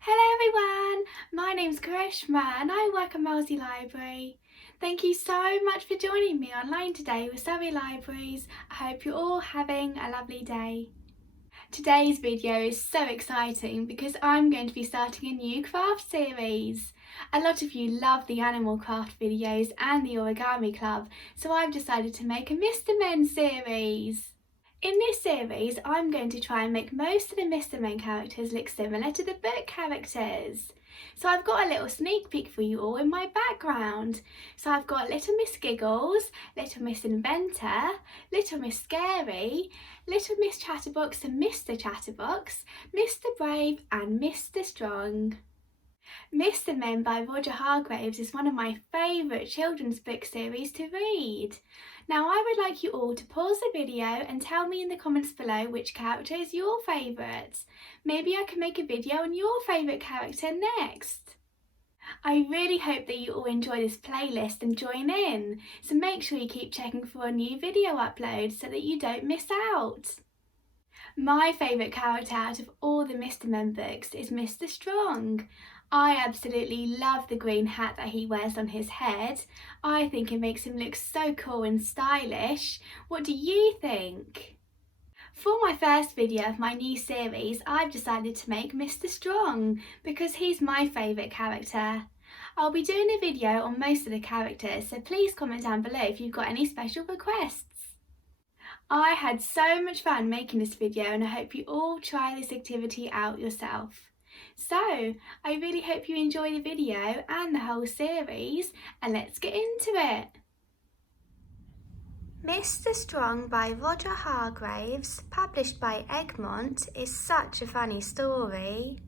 Hello everyone, my name's Karishma and I work at Moseley Library. Thank you so much for joining me online today with Surrey Libraries. I hope you're all having a lovely day. Today's video is so exciting because I'm going to be starting a new craft series. A lot of you love the animal craft videos and the origami club, so I've decided to make a Mr. Men series. In this series, I'm going to try and make most of the Mr. Men characters look similar to the book characters. So I've got a little sneak peek for you all in my background. So I've got Little Miss Giggles, Little Miss Inventor, Little Miss Scary, Little Miss Chatterbox and Mr. Chatterbox, Mr. Brave and Mr. Strong. Mr. Men by Roger Hargreaves is one of my favourite children's book series to read. Now I would like you all to pause the video and tell me in the comments below which character is your favourite. Maybe I can make a video on your favourite character next. I really hope that you all enjoy this playlist and join in, so make sure you keep checking for a new video upload so that you don't miss out. My favourite character out of all the Mr. Men books is Mr. Strong. I absolutely love the green hat that he wears on his head. I think it makes him look so cool and stylish. What do you think? For my first video of my new series, I've decided to make Mr. Strong because he's my favourite character. I'll be doing a video on most of the characters, so please comment down below if you've got any special requests. I had so much fun making this video and I hope you all try this activity out yourself. So, I really hope you enjoy the video and the whole series, and let's get into it. Mr. Strong by Roger Hargreaves, published by Egmont, is such a funny story.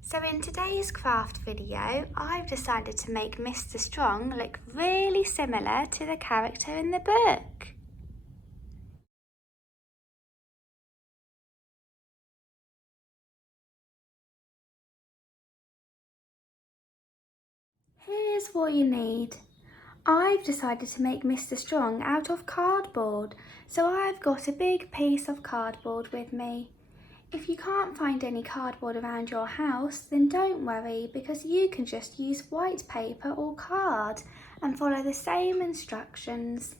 So in today's craft video, I've decided to make Mr. Strong look really similar to the character in the book. Here's what you need. I've decided to make Mr. Strong out of cardboard, so I've got a big piece of cardboard with me. If you can't find any cardboard around your house, then don't worry because you can just use white paper or card and follow the same instructions.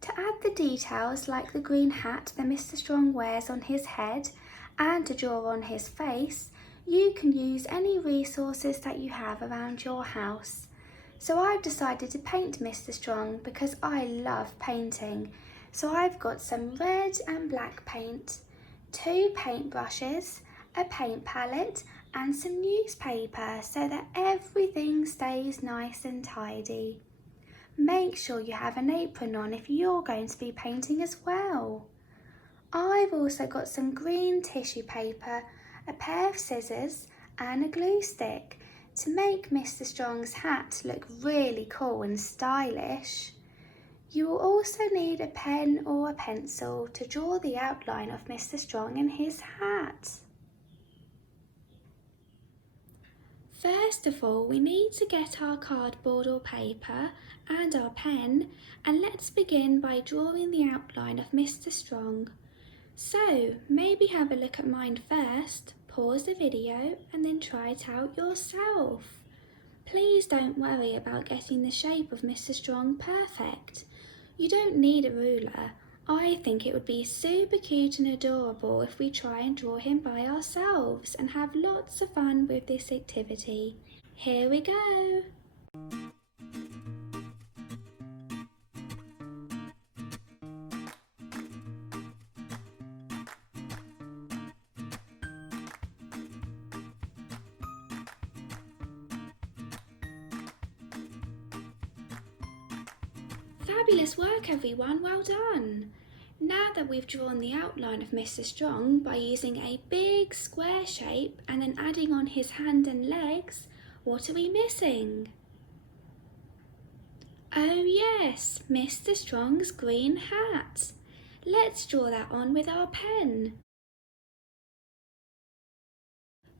To add the details like the green hat that Mr. Strong wears on his head and to draw on his face, you can use any resources that you have around your house. So I've decided to paint Mr. Strong because I love painting. So I've got some red and black paint, 2 paintbrushes, a paint palette and some newspaper so that everything stays nice and tidy. Make sure you have an apron on if you're going to be painting as well. I've also got some green tissue paper, a pair of scissors and a glue stick to make Mr. Strong's hat look really cool and stylish. You will also need a pen or a pencil to draw the outline of Mr. Strong and his hat. First of all, we need to get our cardboard or paper and our pen, and let's begin by drawing the outline of Mr. Strong. So, maybe have a look at mine first, pause the video and then try it out yourself. Please don't worry about getting the shape of Mr. Strong perfect. You don't need a ruler. I think it would be super cute and adorable if we try and draw him by ourselves and have lots of fun with this activity. Here we go! Fabulous work everyone, well done! Now that we've drawn the outline of Mr. Strong by using a big square shape and then adding on his hand and legs, what are we missing? Oh yes, Mr. Strong's green hat. Let's draw that on with our pen.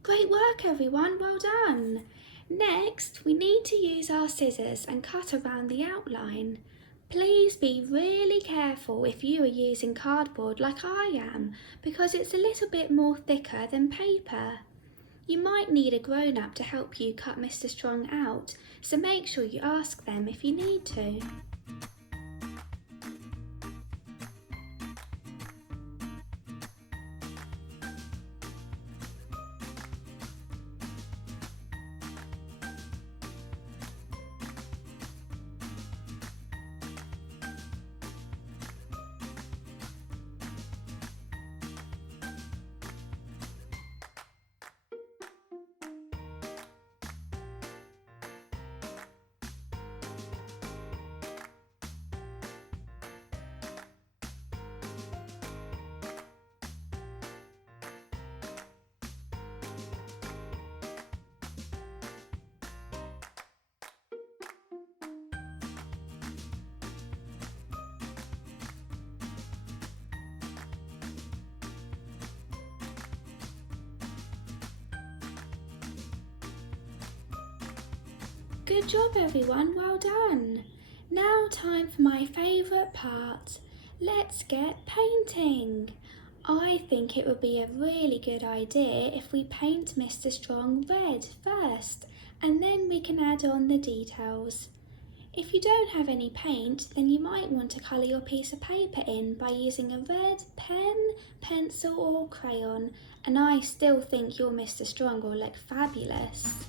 Great work everyone, well done! Next, we need to use our scissors and cut around the outline. Please be really careful if you are using cardboard like I am, because it's a little bit more thicker than paper. You might need a grown-up to help you cut Mr. Strong out, so make sure you ask them if you need to. Good job everyone, well done! Now time for my favourite part. Let's get painting! I think it would be a really good idea if we paint Mr. Strong red first, and then we can add on the details. If you don't have any paint, then you might want to colour your piece of paper in by using a red pen, pencil or crayon, and I still think your Mr. Strong will look fabulous.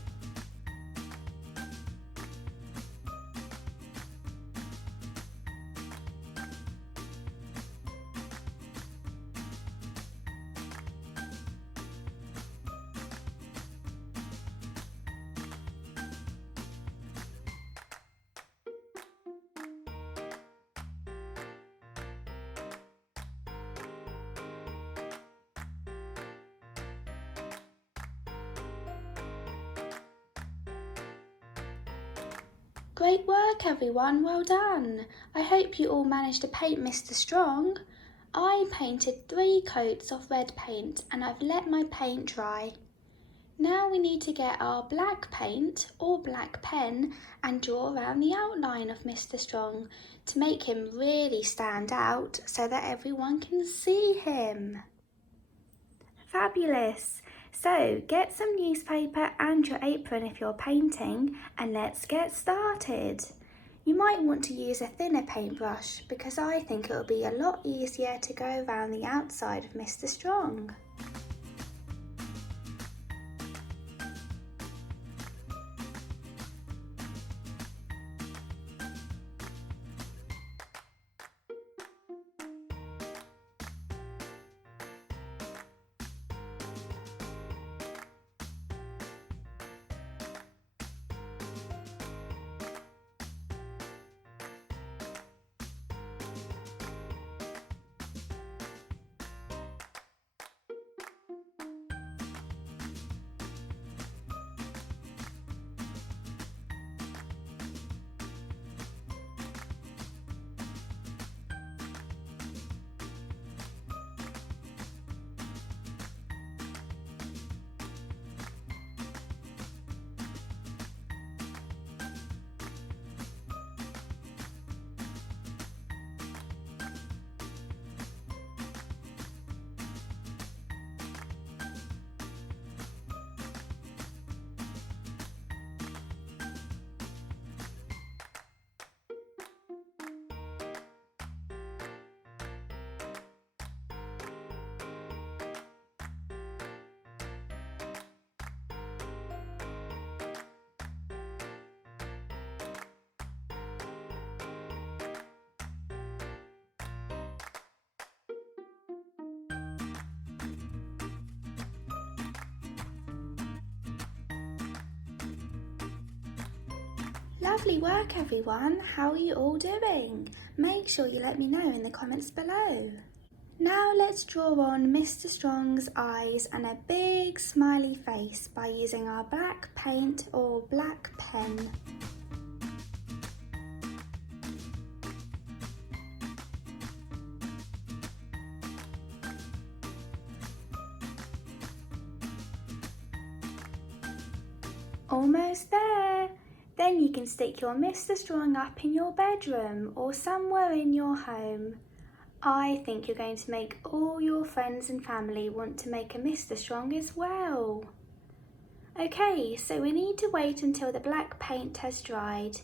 Great work everyone, well done! I hope you all managed to paint Mr. Strong. I painted 3 coats of red paint and I've let my paint dry. Now we need to get our black paint or black pen and draw around the outline of Mr. Strong to make him really stand out so that everyone can see him. Fabulous! So get some newspaper and your apron if you're painting and let's get started. You might want to use a thinner paintbrush because I think it will be a lot easier to go around the outside of Mr. Strong. Lovely work everyone, how are you all doing? Make sure you let me know in the comments below. Now let's draw on Mr. Strong's eyes and a big smiley face by using our black paint or black pen. Almost there! Then you can stick your Mr. Strong up in your bedroom or somewhere in your home. I think you're going to make all your friends and family want to make a Mr. Strong as well. Okay, so we need to wait until the black paint has dried.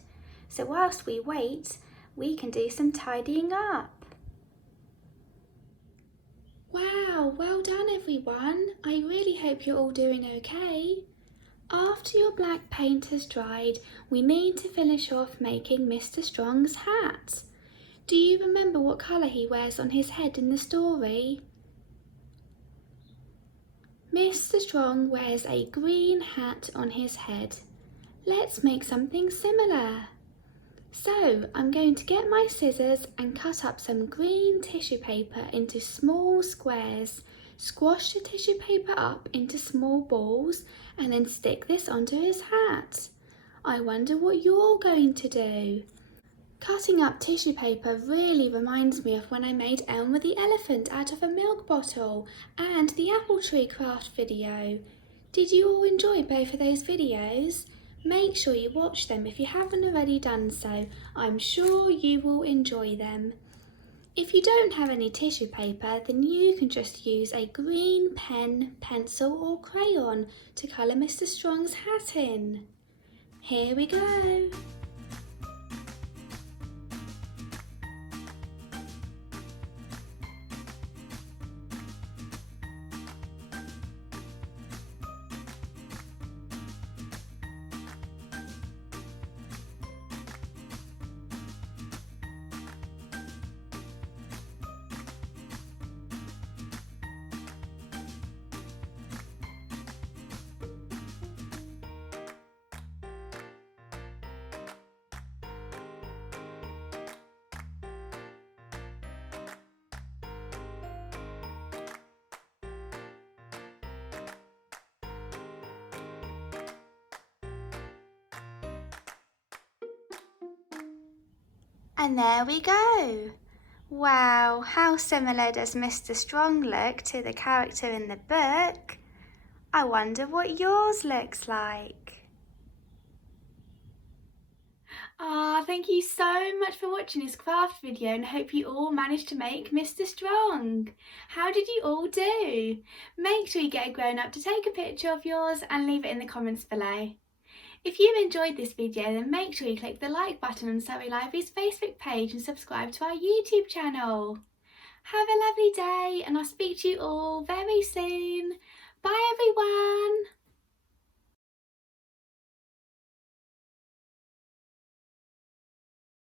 So whilst we wait, we can do some tidying up. Wow, well done everyone. I really hope you're all doing okay. After your black paint has dried, we need to finish off making Mr. Strong's hat. Do you remember what colour he wears on his head in the story? Mr. Strong wears a green hat on his head. Let's make something similar. So I'm going to get my scissors and cut up some green tissue paper into small squares. Squash the tissue paper up into small balls and then stick this onto his hat. I wonder what you're going to do. Cutting up tissue paper really reminds me of when I made Elmer the elephant out of a milk bottle and the apple tree craft video. Did you all enjoy both of those videos? Make sure you watch them if you haven't already done so. I'm sure you will enjoy them. If you don't have any tissue paper, then you can just use a green pen, pencil or crayon to colour Mr. Strong's hat in. Here we go. And there we go. Wow, how similar does Mr. Strong look to the character in the book? I wonder what yours looks like. Thank you so much for watching this craft video and hope you all managed to make Mr. Strong. How did you all do? Make sure you get a grown-up to take a picture of yours and leave it in the comments below. If you enjoyed this video, then make sure you click the like button on Surrey Library's Facebook page and subscribe to our YouTube channel. Have a lovely day and I'll speak to you all very soon. Bye everyone!